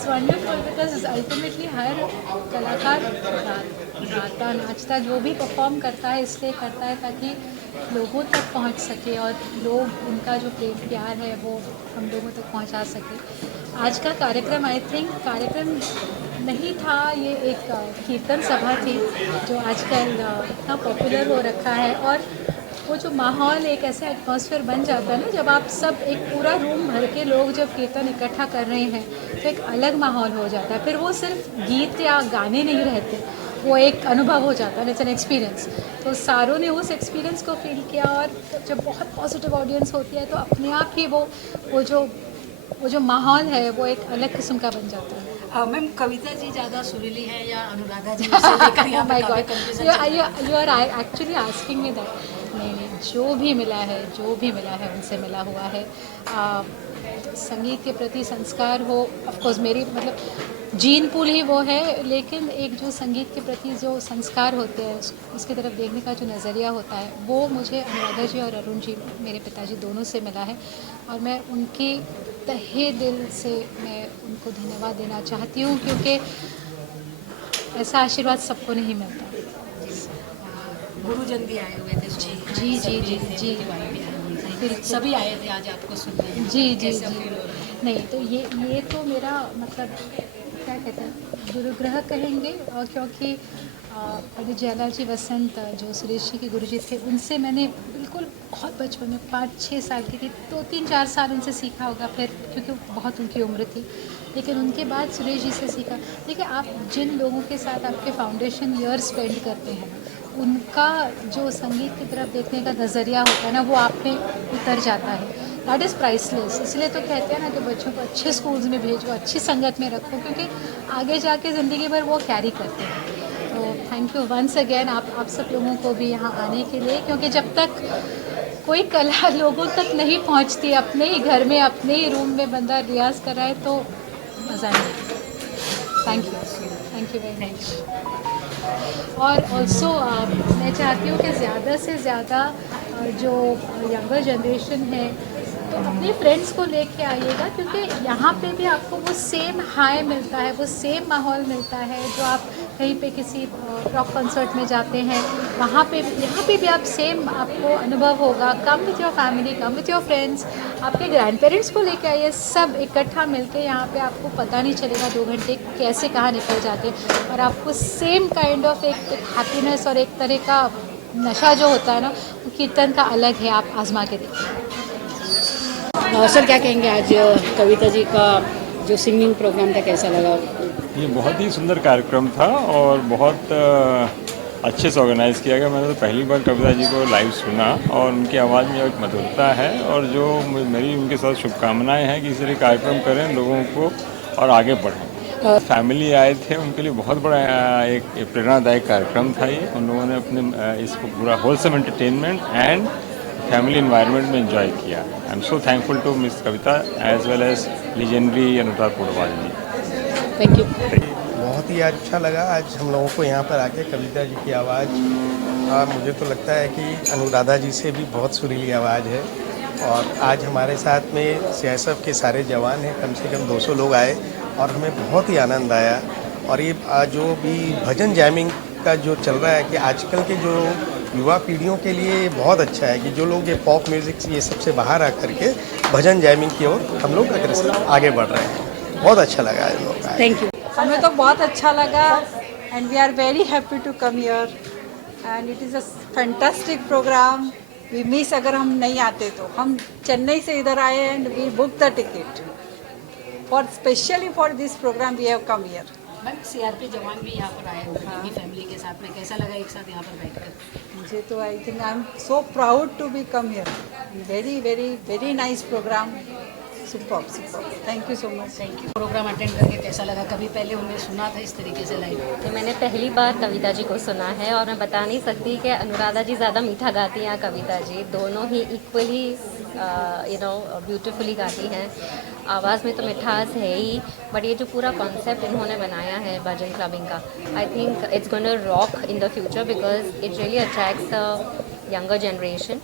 It's wonderful because ultimately हर कलाकार गाता नाचता जो भी परफॉर्म करता है इसलिए करता है ताकि लोगों तक पहुंच सके और लोग उनका जो प्रेम प्यार है वो हम लोगों तक पहुंचा सके। आज का कार्यक्रम आई थिंक कार्यक्रम नहीं था, ये एक कीर्तन सभा थी जो आजकल इतना पॉपुलर हो रखा है। और वो जो माहौल एक ऐसा एटमॉस्फेयर बन जाता है ना, जब आप सब एक पूरा रूम भर के लोग जब कीर्तन इकट्ठा कर रहे हैं तो एक अलग माहौल हो जाता है। फिर वो सिर्फ गीत या गाने नहीं रहते, वो एक अनुभव हो जाता है, इट्स एन एक्सपीरियंस। तो सारों ने उस एक्सपीरियंस को फील किया और जब बहुत पॉजिटिव ऑडियंस होती है तो अपने आप ही वो जो माहौल है वो एक अलग किस्म का बन जाता है। मैम कविता जी ज़्यादा सुरीली है या अनुराधा जी उसे लेकर यहाँ पे काफी confusion you are actually asking me that. नहीं, जो भी मिला है उनसे मिला हुआ है। संगीत के प्रति संस्कार हो, ऑफ कोर्स मेरी मतलब जीन पूल ही वो है, लेकिन एक जो संगीत के प्रति जो संस्कार होते हैं उसकी तरफ देखने का जो नज़रिया होता है वो मुझे अनुराधा जी और अरुण जी मेरे पिताजी दोनों से मिला है। और मैं उनकी तहे दिल से मैं उनको धन्यवाद देना चाहती हूँ क्योंकि ऐसा आशीर्वाद सबको नहीं मिलता। गुरुजन भी आए हुए थे। जी जी जी जी बिल्कुल सभी आए थे आज आपको सुनने। जी नहीं तो ये तो मेरा मतलब क्या कहते हैं गुरुग्रह कहेंगे। और क्योंकि पंडित जयलाल जी वसंत जो सुरेश जी के गुरुजी थे उनसे मैंने बिल्कुल बहुत बचपन में 5-6 साल की थी, 2-3-4 साल उनसे सीखा होगा, फिर क्योंकि बहुत उनकी उम्र थी। लेकिन उनके बाद सुरेश जी से सीखा। देखिए, आप जिन लोगों के साथ आपके फाउंडेशन ईयर स्पेंड करते हैं उनका जो संगीत की तरफ देखने का नज़रिया होता है ना वो आप में उतर जाता है। That is priceless. इसलिए तो कहते हैं ना कि बच्चों को अच्छे स्कूल्स में भेजो, अच्छी संगत में रखो, क्योंकि आगे जाके ज़िंदगी भर वो कैरी करते हैं। तो थैंक यू वंस अगेन आप सब लोगों को भी यहाँ आने के लिए, क्योंकि जब तक कोई कला लोगों तक नहीं पहुँचती, अपने ही घर में अपने ही रूम में बंदा रियाज़ कराए तो मज़ा नहीं। Thank you very much. और ऑल्सो मैं चाहती हूँ कि ज़्यादा से ज़्यादा जो यंगर जनरेशन है तो अपने फ्रेंड्स को लेके आइएगा, क्योंकि यहाँ पे भी आपको वो सेम हाई मिलता है, वो सेम माहौल मिलता है जो आप कहीं पे किसी रॉक कॉन्सर्ट में जाते हैं वहाँ पे यहाँ पे भी आप सेम आपको अनुभव होगा। Come with your family, come with your friends, आपके ग्रैंड पेरेंट्स को लेके आइए, सब इकट्ठा मिलके यहाँ पे आपको पता नहीं चलेगा 2 घंटे कैसे कहाँ निकल जाते हैं। और आपको सेम काइंड ऑफ एक हैप्पीनेस और एक तरह का नशा जो होता है ना वो कीर्तन का अलग है, आप आजमा के देखिए। सर क्या कहेंगे आज कविता जी का जो सिंगिंग प्रोग्राम था कैसा लगा? ये बहुत ही सुंदर कार्यक्रम था और बहुत अच्छे से ऑर्गेनाइज़ किया गया। मैंने तो पहली बार कविता जी को लाइव सुना और उनकी आवाज़ में एक मधुरता है और जो मेरी उनके साथ शुभकामनाएं हैं कि इस तरह कार्यक्रम करें लोगों को और आगे बढ़ें। फैमिली आए थे, उनके लिए बहुत बड़ा एक प्रेरणादायक कार्यक्रम था ये। उन लोगों ने अपने इसको पूरा wholesome entertainment and family environment में एंजॉय किया। I am so thankful to miss Kavita as well as legendary Anuradha Paudwal ji. Thank you. बहुत ही अच्छा लगा आज हम लोगों को यहाँ पर आके कविता जी की आवाज़। मुझे तो लगता है कि अनुराधा जी से भी बहुत सुरीली आवाज़ है। और आज हमारे साथ में सीआईएसएफ के सारे जवान हैं, कम से कम 200 लोग आए और हमें बहुत ही आनंद आया। और ये जो भी भजन जैमिंग का जो चल रहा है कि आजकल के जो युवा पीढ़ियों के लिए बहुत अच्छा है कि जो लोग ये पॉप म्यूज़िक ये सबसे बाहर आकर के भजन जैमिंग की ओर हम लोग अग्रसर आगे बढ़ रहे हैं। बहुत अच्छा लगा है लोग। Thank you. हमें तो बहुत अच्छा लगा and we are very happy to come here and it is a fantastic programme. We miss अगर हम नहीं आते तो। हम चेन्नई से इधर आए and we book the ticket for specially for this programme we have come here. Ma'am CRP जवान भी यहाँ पर आए हुए हैं अपनी फैमिली के साथ में, कैसा लगा एक साथ यहाँ पर बैठकर? मुझे तो I think I am so proud to be come here. Very very very nice programme. Super super. Thank you so much. Thank you. Programme attend करके कैसा लगा? कभी पहले उन्हें सुना था इस तरीके से लाइव? तो मैंने पहली बार कविता जी को सुना है और मैं बता नहीं सकती कि अनुराधा जी ज़्यादा मीठा गाती हैं या कविता जी, दोनों ही इक्वली ब्यूटीफुली गाती हैं। आवाज़ में तो मिठास है ही, बट ये जो पूरा कॉन्सेप्ट इन्होंने बनाया है भजन क्लबिंग का, I think it's gonna rock in the future because it really attracts the younger generation.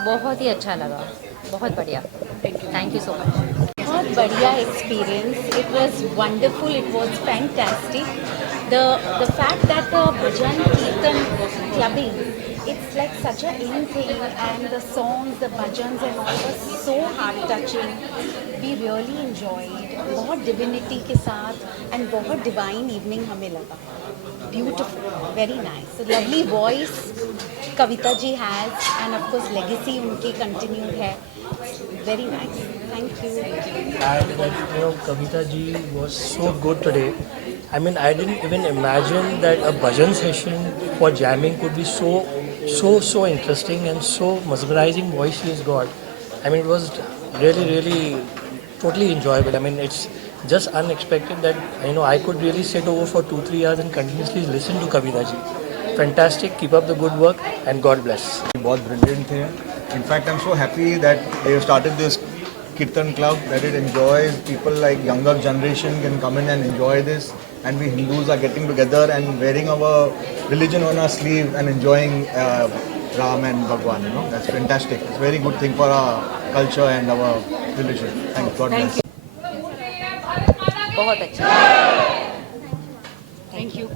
बहुत ही अच्छा लगा, बहुत बढ़िया। Thank you so much. बहुत बढ़िया experience. It was wonderful. It was fantastic. The fact that the bhajan kirtan clubbing, it's like such a in thing, and the songs, the bhajans and all was so heart touching. We really enjoyed. बहुत divinity के साथ and बहुत divine evening हमें लगा. Beautiful, very nice. So lovely voice Kavita ji has, and of course legacy उनकी continued है. Very nice. Thank you. And Kavita ji was so good today. I mean, I didn't even imagine that a bhajan session for jamming could be so interesting and so mesmerizing voice she has got. I mean, it was really totally enjoyable. I mean, it's just unexpected that I could really sit over for 2-3 hours and continuously listen to Kavita ji. Fantastic. Keep up the good work and God bless. बहुत brilliant थे. In fact, I'm so happy that they started this Kirtan Club, that it enjoys, people like younger generation can come in and enjoy this, and we Hindus are getting together and wearing our religion on our sleeve and enjoying Ram and Bhagwan. That's fantastic. It's a very good thing for our culture and our religion. Thank God bless. बहुत अच्छा. Thank you.